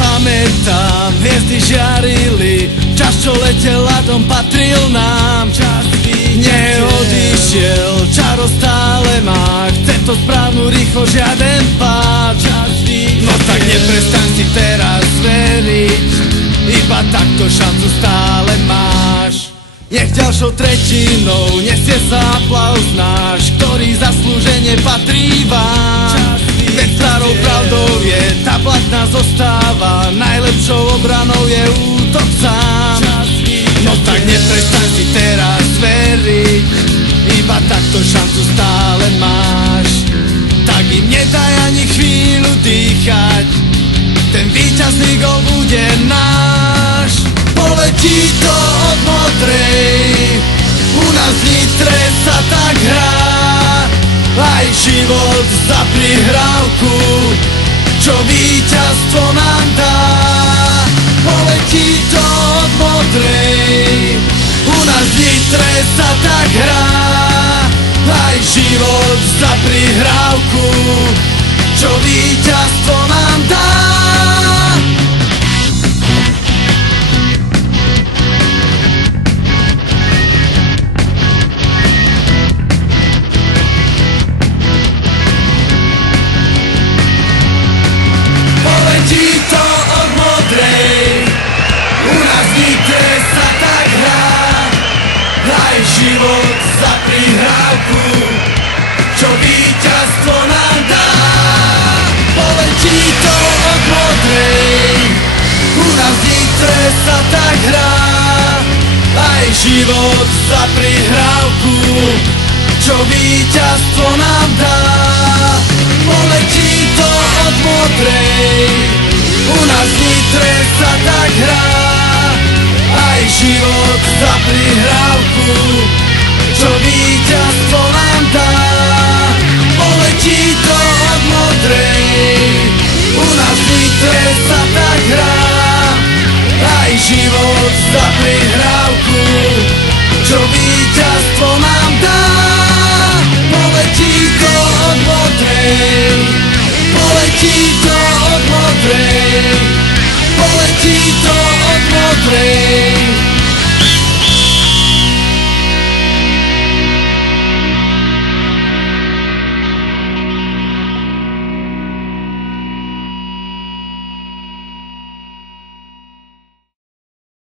Pamätám, hviezdy žiarili, čas, čo letel ľadom, patril nám. Čas neodišiel, čaro stále má, chce to správnu rýchlo, žiaden pád. No tak neprestaň si teraz veriť, iba takto šancu stále máš. Nech ďalšou tretinou nesie sa aplauz náš, ktorý zaslúžene patrí vám. Veď starou pravdou je, tá platná zostáva, najlepšou obranou je útok sám. No tak neprestaň si teraz veriť, iba takto šancu stále máš. Tak im nedaj ani chvíľu dýchať, ten víťazný gól bude náš. Poletí to od Modrej, u nás v Nitre sa tak hrá, aj život za prihrávku, čo víťazstvo nám dá. Poletí to od Modrej, u nás v Nitre sa tak hrá, aj život za prihrávku, čo víťazstvo nám dá. Poletí to od Modrej, u nás v Nitre sa tak hrá, aj život za prihrávku, čo víťazstvo nám dá. Poletí to od Modrej, u nás v Nitre sa tak hrá, aj život za prihrávku, čo víťazstvo nám dá. Poletí to od Modrej, u nás v Nitre sa tak hrá, aj život za prihrávku,